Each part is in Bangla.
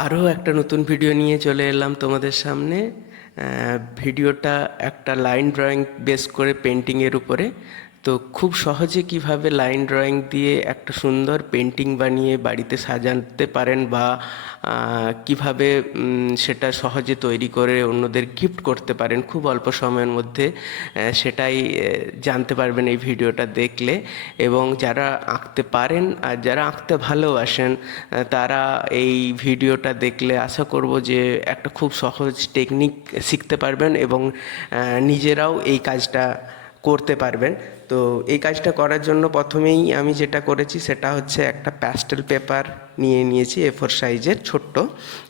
আরও একটা নতুন ভিডিও নিয়ে চলে এলাম তোমাদের সামনে। ভিডিওটা একটা লাইন ড্রয়িং বেস করে পেন্টিংয়ের উপরে। তো খুব সহজে কিভাবে লাইন ড্রয়িং দিয়ে একটা সুন্দর পেন্টিং বানিয়ে বাড়িতে সাজাতে পারেন, বা কিভাবে সেটা সহজে তৈরি করে অন্যদের গিফট করতে পারেন খুব অল্প সময়ের মধ্যে, সেটাই জানতে পারবেন এই ভিডিওটা দেখলে। এবং যারা আঁকতে পারেন আর যারা আঁকতে ভালোবাসেন, তারা এই ভিডিওটা দেখলে আশা করব যে একটা খুব সহজ টেকনিক শিখতে পারবেন এবং নিজেরাও এই কাজটা করতে পারবেন। তো এই কাজটা করার জন্য প্রথমেই আমি যেটা করেছি সেটা হচ্ছে একটা প্যাস্টেল পেপার নিয়ে নিয়েছি, A4 সাইজের ছোট্ট।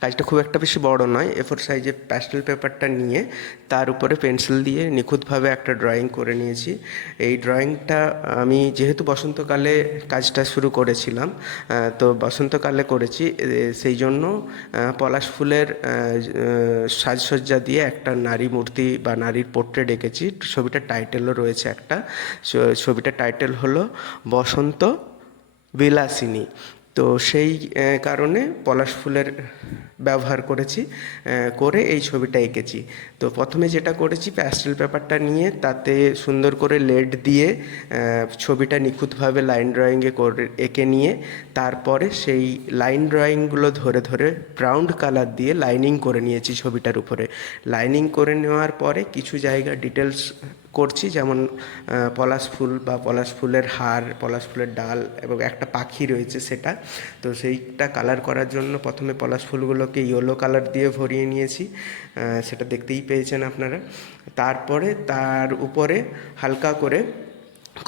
কাজটা খুব একটা বেশি বড় নয়। A4 সাইজের প্যাস্টেল পেপারটা নিয়ে তার উপরে পেন্সিল দিয়ে নিখুঁতভাবে একটা ড্রয়িং করে নিয়েছি। এই ড্রয়িংটা আমি যেহেতু বসন্তকালে কাজটা শুরু করেছিলাম, তো বসন্তকালে করেছি, সেই জন্য পলাশ ফুলের সাজসজ্জা দিয়ে একটা নারী মূর্তি বা নারীর পোর্ট্রেট এঁকেছি। ছবিটার টাইটেলও রয়েছে একটা। ছবিটার টাইটেল হলো বসন্ত বিলাসিনী। তো সেই কারণে পলাশ ফুলের ব্যবহার করেছি, করে এই ছবিটা এঁকেছি। তো প্রথমে যেটা করেছি, প্যাস্টেল পেপারটা নিয়ে তাতে সুন্দর করে লেড দিয়ে ছবিটা নিখুঁতভাবে লাইন ড্রয়িংয়ে করে এঁকে নিয়ে তারপরে সেই লাইন ড্রয়িংগুলো ধরে ধরে ব্রাউন কালার দিয়ে লাইনিং করে নিয়েছি ছবিটার উপরে। লাইনিং করে নেওয়ার পরে কিছু জায়গা ডিটেলস করছি, যেমন পলাশ ফুল বা পলাশ ফুলের হার, পলাশ ফুলের ডাল এবং একটা পাখি রয়েছে সেটা। তো সেইটা কালার করার জন্য প্রথমে পলাশ ফুলগুলোকে ইয়েলো কালার দিয়ে ভরিয়ে নিয়েছি, সেটা দেখতেই পেয়েছেন আপনারা। তারপরে তার উপরে হালকা করে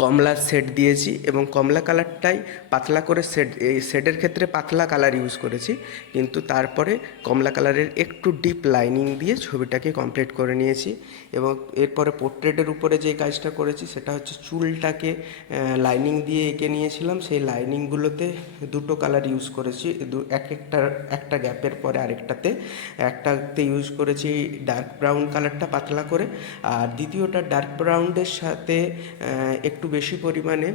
কমলা শেড দিয়েছি এবং কমলা কালারটাই পাতলা করে শেড, এই শেডের ক্ষেত্রে পাতলা কালার ইউজ করেছি, কিন্তু তারপরে কমলা কালারের একটু ডিপ লাইনিং দিয়ে ছবিটাকে কমপ্লিট করে নিয়েছি। এবং এরপরে পোর্ট্রেটের উপরে যে কাজটা করেছি সেটা হচ্ছে চুলটাকে লাইনিং দিয়ে এঁকে নিয়েছিলাম। সেই লাইনিংগুলোতে দুটো কালার ইউজ করেছি, একটা গ্যাপের পরে আরেকটাতে। একটাতে ইউজ করেছি ডার্ক ব্রাউন কালারটা পাতলা করে, আর দ্বিতীয়টা ডার্ক ব্রাউনের সাথে একটু বেশি পরিমাণে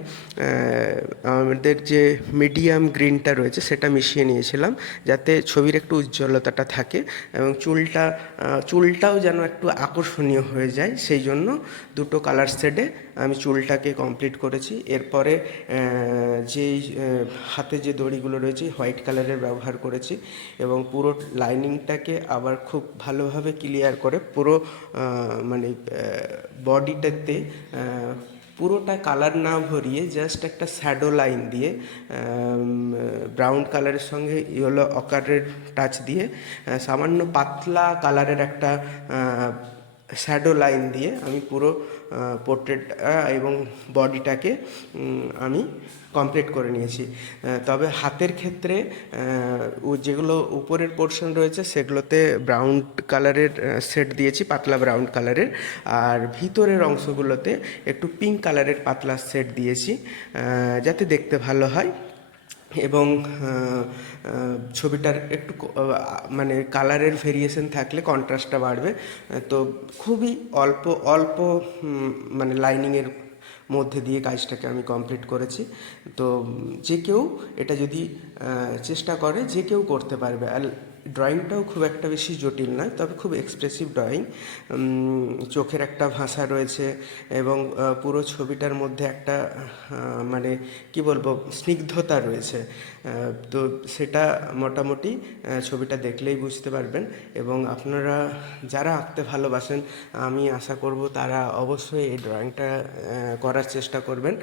আমাদের যে মিডিয়াম গ্রিনটা রয়েছে সেটা মিশিয়ে নিয়েছিলাম, যাতে ছবির একটু উজ্জ্বলতাটা থাকে এবং চুলটাও যেন একটু আকর্ষণীয় হয়ে যায়। সেই জন্য দুটো কালার শেডে আমি চুলটাকে কমপ্লিট করেছি। এরপরে যেই হাতে যে দড়িগুলো রয়েছে হোয়াইট কালারের ব্যবহার করেছি এবং পুরো লাইনিংটাকে আবার খুব ভালোভাবে ক্লিয়ার করে পুরো মানে বডিটাতে পুরোটা কালার না ভরিয়ে জাস্ট একটা শ্যাডো লাইন দিয়ে ব্রাউন কালারের সঙ্গে ইয়েলো অকারের টাচ দিয়ে সামান্য পাতলা কালারের একটা শ্যাডো লাইন দিয়ে আমি পুরো পোর্ট্রেট এবং বডিটাকে আমি কমপ্লিট করে নিয়েছি। তবে হাতের ক্ষেত্রে যেগুলো উপরের পোর্শন রয়েছে সেগুলোতে ব্রাউন কালারের শেড দিয়েছি, পাতলা ব্রাউন কালারের, আর ভিতরের অংশগুলোতে একটু পিঙ্ক কালারের পাতলা শেড দিয়েছি, যাতে দেখতে ভালো হয় এবং ছবিটার একটু মানে কালারের ভেরিয়েশন থাকলে কন্ট্রাস্টটা বাড়বে। তো খুবই অল্প অল্প মানে লাইনিংয়ের মধ্যে দিয়ে কাজটাকে আমি কমপ্লিট করেছি। তো যে কেউ এটা যদি চেষ্টা করে যে কেউ করতে পারবে। আর ড্রয়িংটাও খুব একটা বেশি জটিল নয়, তবে খুব এক্সপ্রেসিভ ড্রয়িং। চোখের একটা ভাষা রয়েছে এবং পুরো ছবিটার মধ্যে একটা মানে কি বলবো, স্নিগ্ধতা রয়েছে। তো সেটা মোটামুটি ছবিটা দেখলেই বুঝতে পারবেন। এবং আপনারা যারা আঁকতে ভালোবাসেন, আমি আশা করব তারা অবশ্যই এই ড্রয়িংটা করার চেষ্টা করবেন।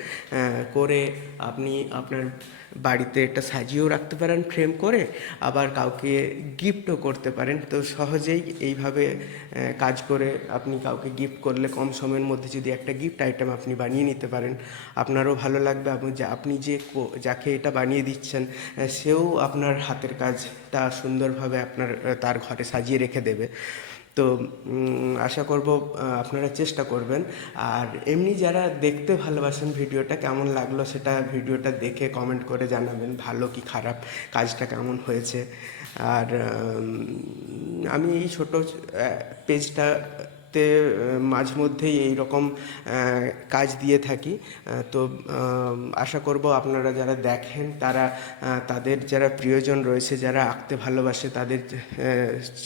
করে আপনি আপনার বাড়িতে এটা সাজিয়েও রাখতে পারেন ফ্রেম করে, আবার কাউকে গিফটও করতে পারেন। তো সহজেই এইভাবে কাজ করে আপনি কাউকে গিফট করলে কম সময়ের মধ্যে যদি একটা গিফট আইটেম আপনি বানিয়ে নিতে পারেন, আপনারও ভালো লাগবে। আপনি যে যাকে এটা বানিয়ে দিচ্ছেন সেও আপনার হাতের কাজটা সুন্দরভাবে তার ঘরে সাজিয়ে রেখে দেবে। তো আশা করব আপনারা চেষ্টা করবেন। আর এমনি যারা দেখতে ভালোবাসেন ভিডিওটা, কেমন লাগলো সেটা ভিডিওটা দেখে কমেন্ট করে জানাবেন, ভালো কি খারাপ, কাজটা কেমন হয়েছে। আর আমি এই ছোটো পেজটাতে তে মাঝে মধ্যেই এই রকম কাজ দিয়ে থাকি। তো আশা করব আপনারা যারা দেখেন তারা তাদের যারা প্রিয়জন রয়েছে, যারা আঁকতে ভালোবাসে, তাদের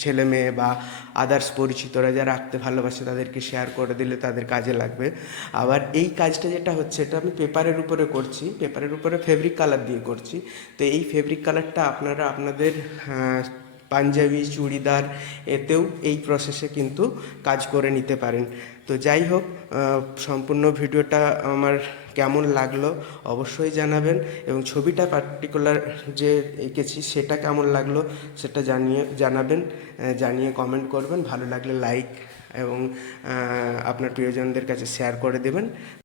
ছেলে মেয়ে বা আদার্স পরিচিতরা যারা আঁকতে ভালোবাসে তাদেরকে শেয়ার করে দিলে তাদের কাজে লাগবে। আবার এই কাজটা যেটা হচ্ছে, এটা আমি পেপারের উপরে করছি, পেপারের উপরে ফেব্রিক কালার দিয়ে করছি। তো এই ফেব্রিক কালারটা আপনারা আপনাদের পাঞ্জাবি, চুড়িদার এতেও এই প্রসেসে কিন্তু কাজ করে নিতে পারেন। তো যাই হোক, সম্পূর্ণ ভিডিওটা আমার কেমন লাগলো অবশ্যই জানাবেন, এবং ছবিটা পার্টিকুলার যে এঁকেছি সেটা কেমন লাগলো সেটা জানাবেন, জানিয়ে কমেন্ট করবেন। ভালো লাগলে লাইক এবং আপনার প্রিয়জনদের কাছে শেয়ার করে দেবেন।